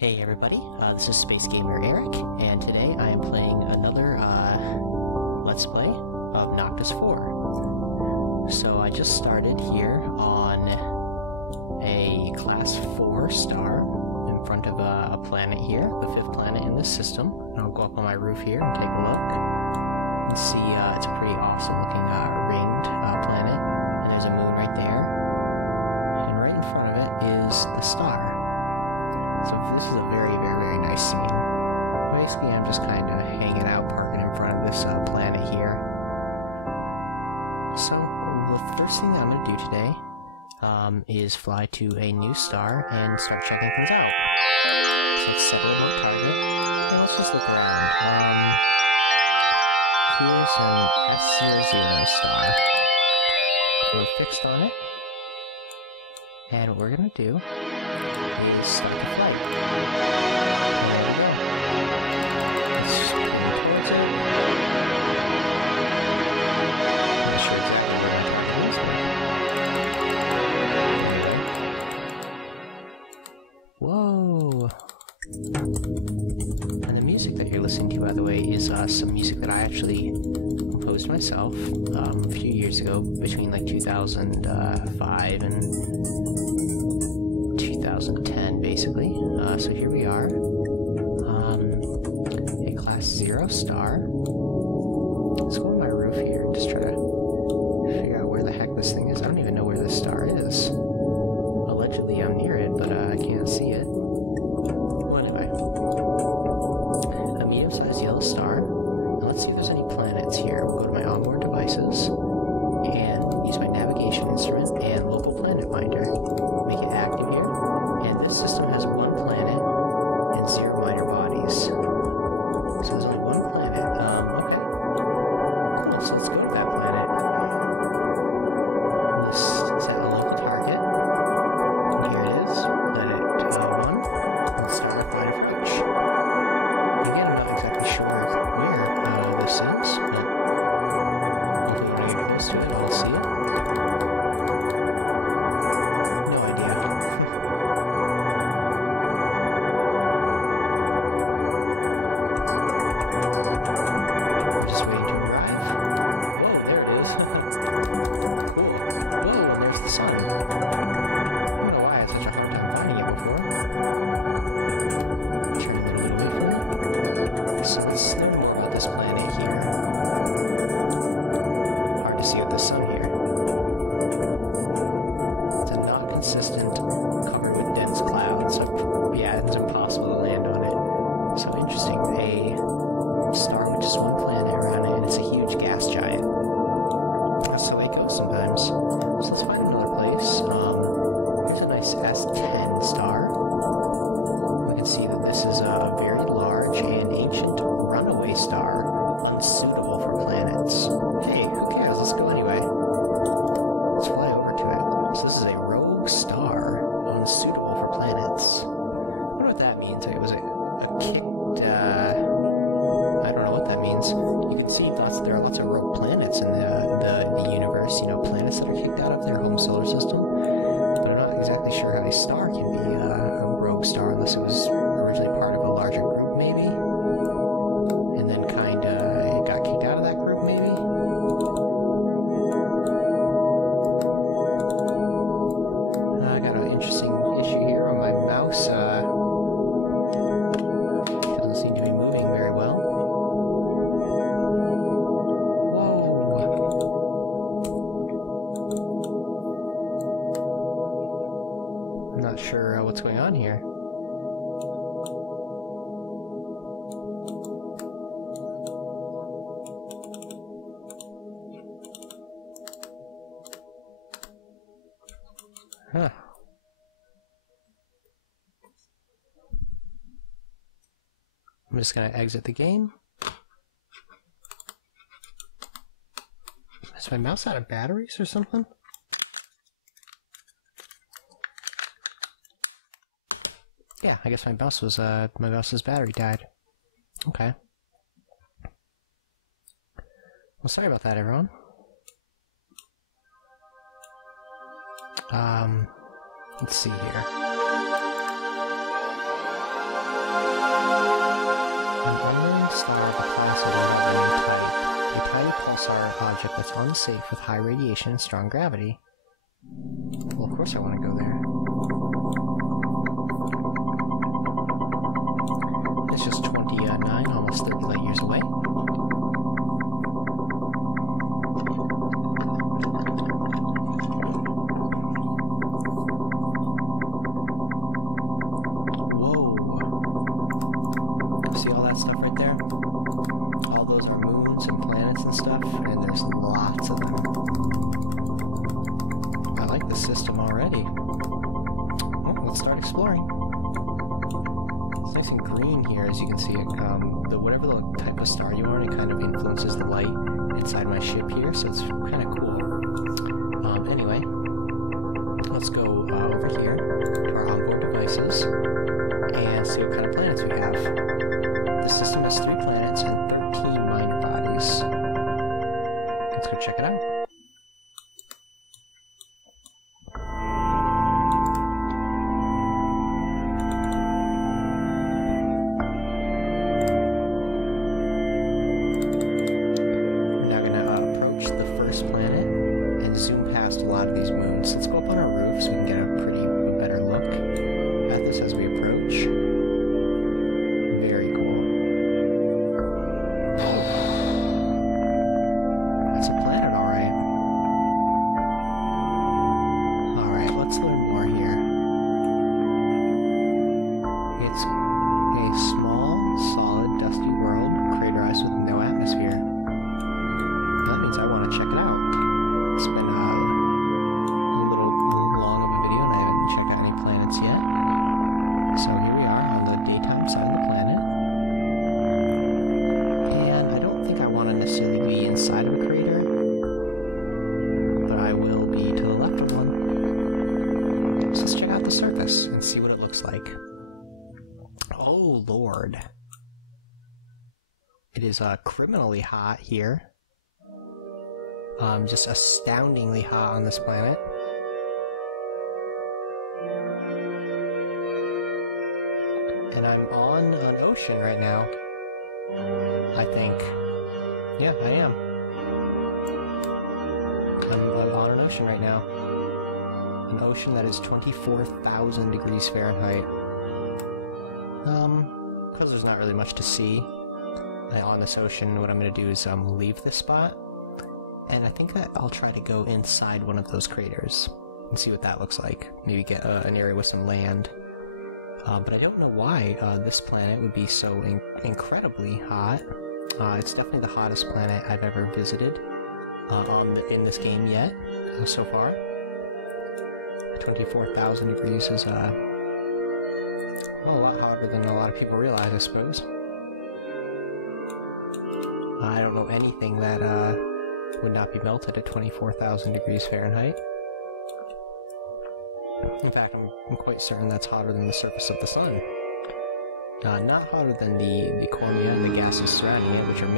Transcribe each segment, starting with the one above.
Hey everybody, this is Space Gamer Eric, and today I am playing another Let's Play of Noctis 4. So I just started here on a Class 4 star in front of a planet here, the 5th planet in this system. And I'll go up on my roof here and take a look and see it's a pretty awesome looking ringed planet, and there's a moon right there, and right in front of it is the star. So this is a very, very, very nice scene. Basically, I'm just kind of hanging out, parking in front of this planet here. So, the first thing that I'm going to do today is fly to a new star and start checking things out. So let's set a remote target, and let's just look around. Here's an S00 star. We're fixed on it, and what we're going to do is start the flight. There we go. Let's just move towards it. I'm not sure exactly where my target is, but... Whoa! And the music that you're listening to, by the way, is some music that I actually composed myself a few years ago, between like 2005 and 2010, basically. So here we are, a Class 0 star. Let's go on my roof here and just try to figure out where the heck this thing is. I don't even know where this star is. Allegedly I'm near it, but I can't see it. Well, anyway. A medium-sized yellow star. Now let's see if there's any planets here. We'll go to my onboard devices and use my navigation instrument and local planet finder. Make it active here. This system has one planet and 0 minor bodies. So there's only one planet. Okay. Cool, so let's go to that planet. Let's set a local target. And here it is. Planet 1. Let's start our flight approach. Again, I'm not exactly sure where this is, but hopefully when I get close to it, I'll see it. What's going on here? Huh. I'm just gonna exit the game. Is my mouse out of batteries or something? Yeah, I guess my mouse's battery died. Okay. Well, sorry about that, everyone. Let's see here. It's unsafe with high radiation and strong gravity. Well, of course I want to go there. It's just 29, almost 30 light years away. Whoa. See all that stuff right there? All those are moons and planets and stuff, and there's lots of them. I like the system already. Oh, let's start exploring. It's nice and green here, as you can see. Whatever the type of star you are, it kind of influences the light inside my ship here, so it's kind of cool. Anyway, let's go over here to our onboard devices and see what kind of planets we have. The system has 3 planets and 13 minor bodies. Let's go check it out. It is criminally hot here. Just astoundingly hot on this planet. And I'm on an ocean right now. I think. Yeah, I am. I'm on an ocean right now. An ocean that is 24,000 degrees Fahrenheit. Because there's not really much to see on this ocean, what I'm going to do is leave this spot, and I think that I'll try to go inside one of those craters and see what that looks like. Maybe get an area with some land. But I don't know why this planet would be so incredibly hot. It's definitely the hottest planet I've ever visited in this game yet, so far. 24,000 degrees is a lot hotter than a lot of people realize, I suppose. I don't know anything that would not be melted at 24,000 degrees Fahrenheit. In fact, I'm quite certain that's hotter than the surface of the sun. Not hotter than the cornea, the gases surrounding it, which are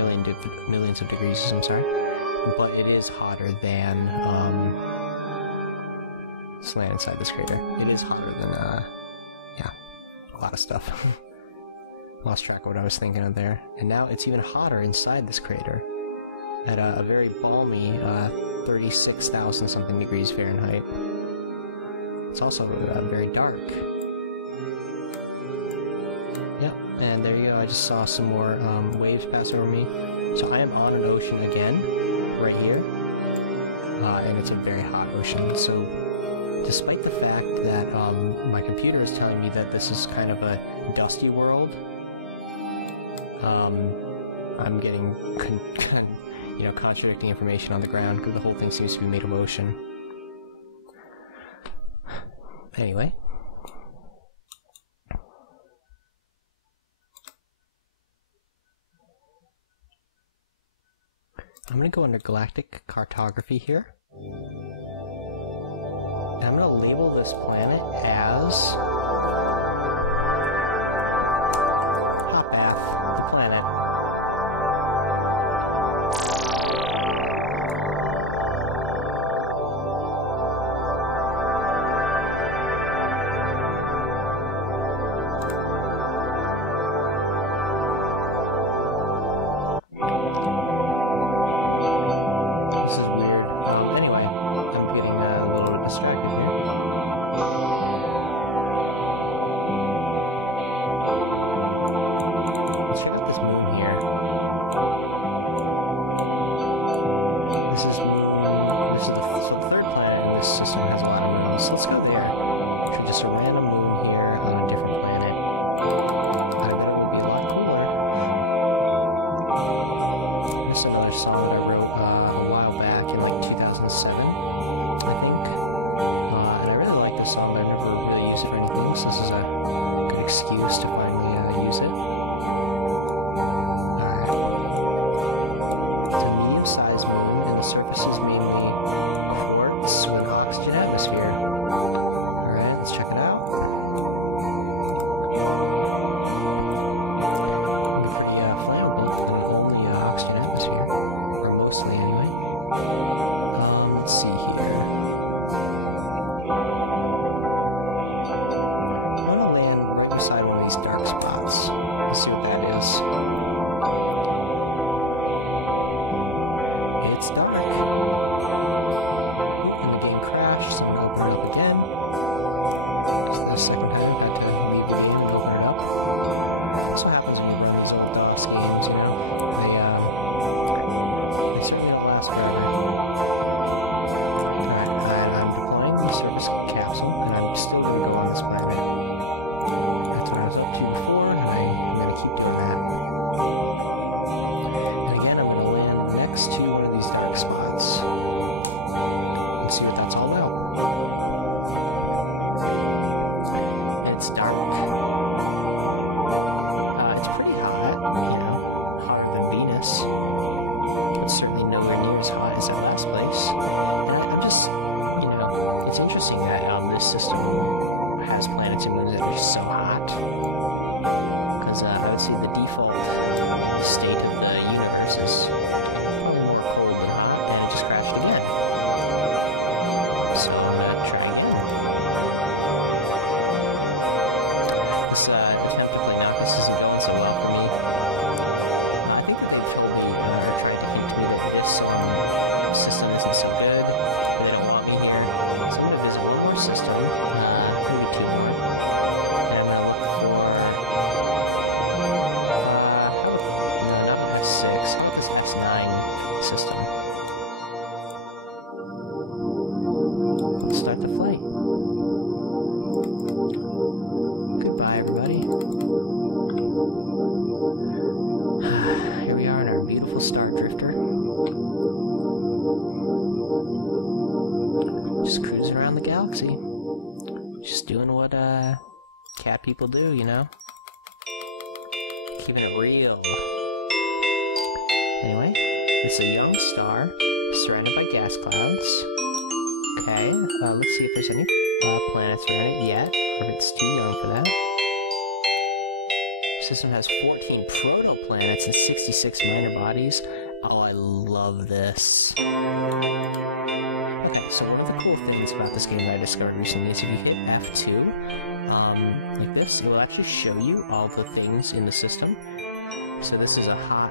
millions of degrees, I'm sorry. But it is hotter than this land inside this crater. It is hotter than, yeah, a lot of stuff. Lost track of what I was thinking of there. And now it's even hotter inside this crater at a very balmy 36,000 something degrees Fahrenheit. It's also very dark. Yep, and there you go. I just saw some more waves pass over me. So I am on an ocean again, right here. And it's a very hot ocean. So despite the fact that my computer is telling me that this is kind of a dusty world, I'm getting contradicting information on the ground because the whole thing seems to be made of ocean. Anyway. I'm going to go under galactic cartography here. And I'm going to label this planet as Hot Bath, the planet. This is weeks to finally use it. Alright. It's a medium-sized moon, and the surface is mainly quartz with oxygen atmosphere. Alright, let's check it out. Pretty flammable and only oxygen atmosphere. Or mostly, anyway. Let's see here. I want to land right beside one of these dark spots. Let's see what that is. It's dark. And the game crashed, so I'm going to open it up again. This is the second time I've had to leave the game and open it up. That's what happens when you run these old DOS games, you know. They certainly don't last forever. Alright, and I'm deploying the service capsule, and I'm still going to go on this planet. That's what I was up to before, and I'm going to keep doing that. And again, I'm going to land next to one of these dark spots and see what that's all about. And it's dark. It's pretty hot, you know, hotter than Venus, but certainly nowhere near as hot as that last place. And I'm just, you know, it's interesting that this system has planets and moons that are just so hot. Because I would say the default state of the universe is probably more cold than hot, and it just crashed again. So I'm going to try again. This attempt to play Noctis isn't going so well for me. I think that they told me, or tried to hint to me that this system isn't so good, or they don't want me here. So I'm going to visit one more system, maybe two more, and I'm going to look for, no, not S6, how about this S9 system? Let's start the flight. Goodbye, everybody. Here we are in our beautiful Star Drifter. Just cruising around the galaxy. Just doing what, cat people do, you know? Keeping it real. Anyway, it's a young star, surrounded by gas clouds. Okay, let's see if there's any, planets around it yet, or if it's too young for that. The system has 14 protoplanets and 66 minor bodies. Oh, I love this. Okay, so one of the cool things about this game that I discovered recently is if you hit F2, like this, it will actually show you all the things in the system. So this is a hot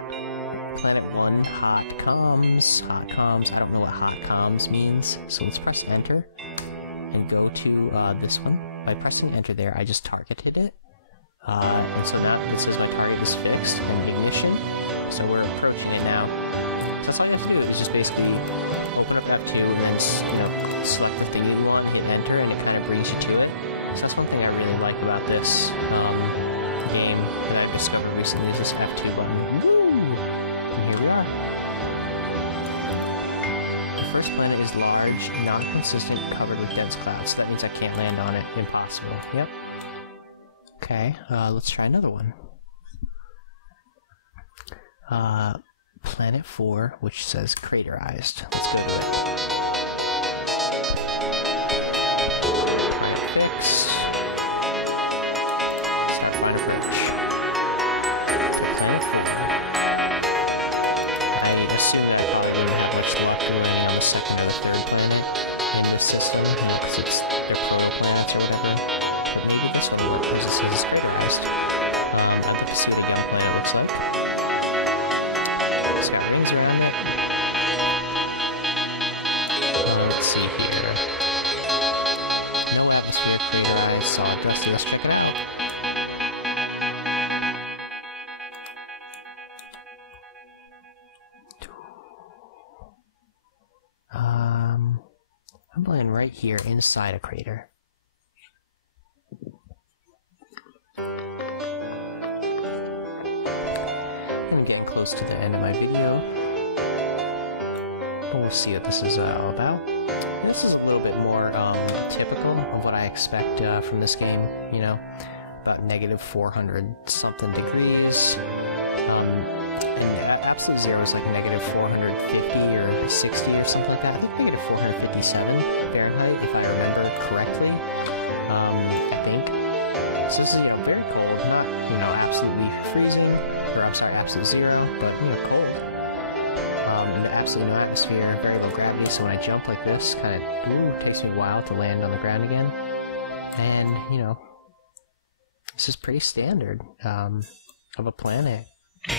Planet 1, hot comms, I don't know what hot comms means, so let's press enter and go to this one. By pressing enter there, I just targeted it. And so now it says my target is fixed and ignition, so we're approaching it now. So that's all you have to do is just basically open up F2 and then, you know, select the thing that you want, hit enter, and it kind of brings you to it. So that's one thing I really like about this game that I've discovered recently is this F2 button. Woo! And here we are. The first planet is large, non-consistent, covered with dense clouds. So that means I can't land on it. Impossible. Yep. Okay, let's try another one. Planet 4, which says craterized. Let's go to it. Fix. Start flight approach. Planet 4. I assume that I probably didn't have much luck going on the second or the third planet in this system, because it's their protoplanets or whatever. But maybe this one will, because this is craterized. I'd like to see what a young planet looks like. It's got rings around it. Let's see here. No atmosphere, craterized, solid dust. Let's check it out. I'm playing right here inside a crater. I'm getting close to the end of my video. We'll see what this is all about. This is a little bit more typical of what I expect from this game, you know. about negative 400 something degrees. And absolute zero is like negative 450 or 60 or something like that. I think negative 457 Fahrenheit, if I remember correctly. I think. So this is, very cold, not, absolutely freezing, or I'm sorry, absolute zero, but, cold. And absolutely no atmosphere, very low gravity, so when I jump like this, it takes me a while to land on the ground again. And, this is pretty standard, of a planet. So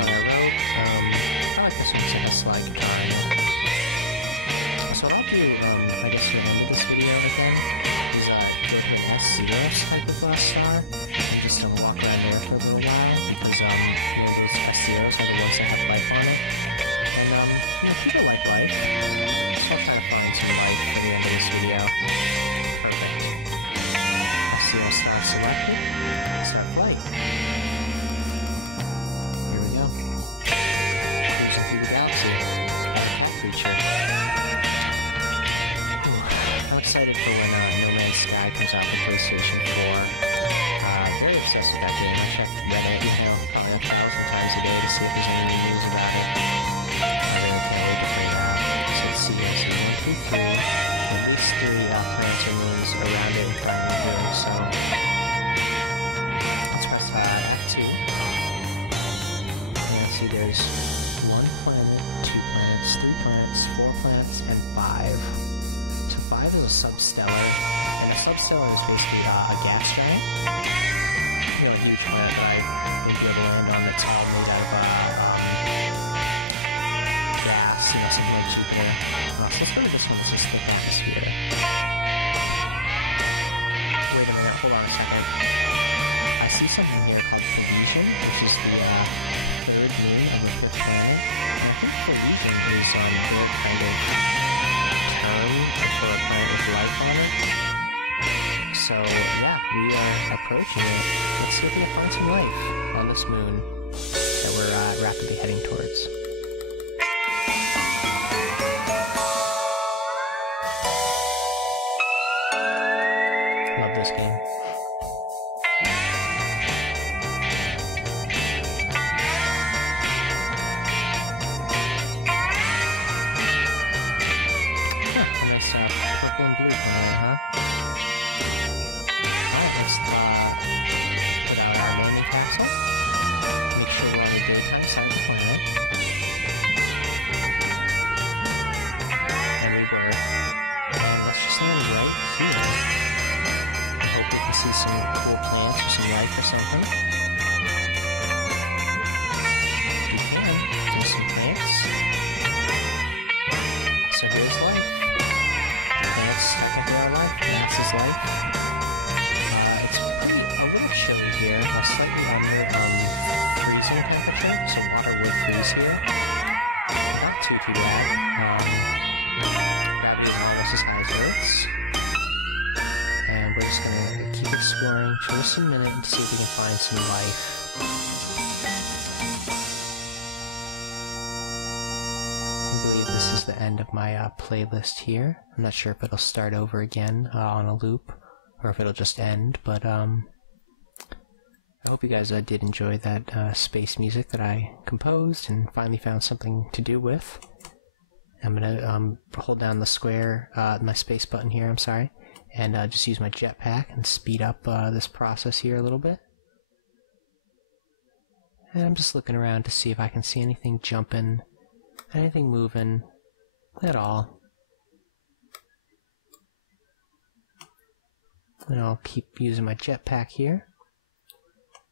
I wrote, I like this one, it's like a slide guitar. So what I'll do, I guess for the end of this video again, is go to an S0 type of star, and just walk around there for a little while, because, those S0s are the ones that have life on it. And, people like life, so I'll try to find some life for the end of this video. Perfect. S0 star selected, start flight. Through the galaxy, a cat creature. I'm excited for when No Man's Sky comes out for PlayStation 4. Very obsessed with that game. I check Reddit, probably 1,000 times a day to see if there's any new news about it. I really can't wait to play that. So let's see here. So 1 through 3, at least 3 planets or moons around it and finding here. So let's press F2. And let's see, there's 1 planet, 2 planets, 3 planets, 4 planets, and 5. So 5 is a substellar, and a substellar is basically a gas giant. A huge planet that I would be able to land on that's all made out of gas, something like Jupiter. So let's go to this one, this is thick atmosphere. Wait a minute, hold on a second. I see something here called Phoenician, which is the 3rd moon of the 5th planet. And I think Phoenician is their kind of term for a planet with life on it. So yeah, we are approaching it. Let's see if we can find some life on this moon that we're rapidly heading towards. Love this game. Some cool plants or some life or something. We can. There's some plants. So here's life. Plants technically are life. NASA's life. It's pretty, a little chilly here. Slightly under freezing temperature, so water would freeze here. Not too bad. Gravity is almost as high as Earth's. And we're just gonna keep exploring for just a minute to see if we can find some life. I believe this is the end of my playlist here. I'm not sure if it'll start over again on a loop, or if it'll just end, but I hope you guys did enjoy that space music that I composed and finally found something to do with. I'm gonna hold down the square, my space button here, I'm sorry, and just use my jetpack and speed up this process here a little bit. And I'm just looking around to see if I can see anything jumping, anything moving at all. And I'll keep using my jetpack here.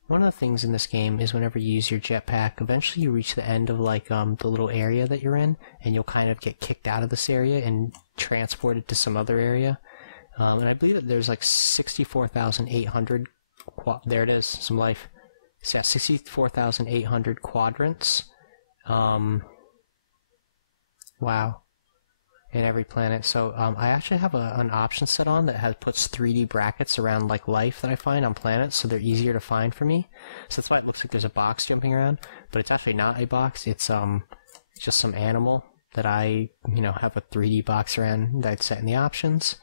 One of the things in this game is whenever you use your jetpack, eventually you reach the end of like the little area that you're in, and you'll kind of get kicked out of this area and transported to some other area. And I believe that there's like 64,800, there it is, some life. So yeah, 64,800 quadrants. Wow. In every planet. So I actually have an option set on that puts 3D brackets around like life that I find on planets, so they're easier to find for me. So that's why it looks like there's a box jumping around, but it's actually not a box. It's just some animal that I have a 3D box around that I'd set in the options.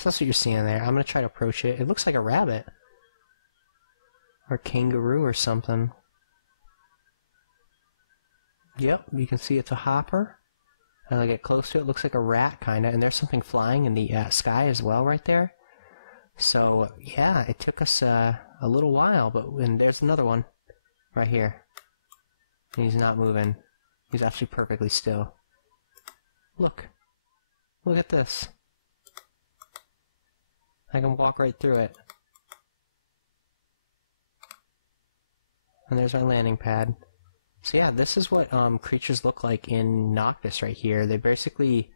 So that's what you're seeing there. I'm gonna try to approach it. It looks like a rabbit. Or kangaroo or something. Yep, you can see it's a hopper. As I get close to it, it looks like a rat, kinda, and there's something flying in the sky as well right there. So, yeah, it took us a little while, and there's another one right here. And he's not moving. He's actually perfectly still. Look. Look at this. I can walk right through it. And there's our landing pad. So yeah, this is what creatures look like in Noctis right here. They're basically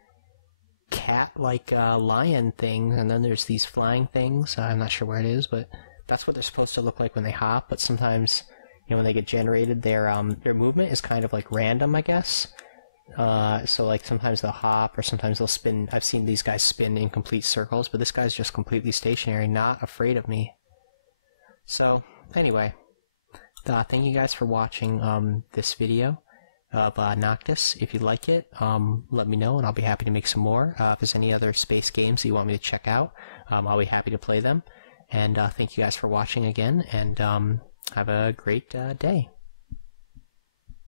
cat-like lion things, and then there's these flying things. I'm not sure where it is, but that's what they're supposed to look like when they hop. But sometimes, you know, when they get generated, their movement is kind of like random, I guess. So like sometimes they'll hop, or sometimes they'll spin. I've seen these guys spin in complete circles, but this guy's just completely stationary, not afraid of me. So anyway. Thank you guys for watching this video of Noctis. If you like it, let me know and I'll be happy to make some more. If there's any other space games that you want me to check out, I'll be happy to play them. And thank you guys for watching again, and have a great day.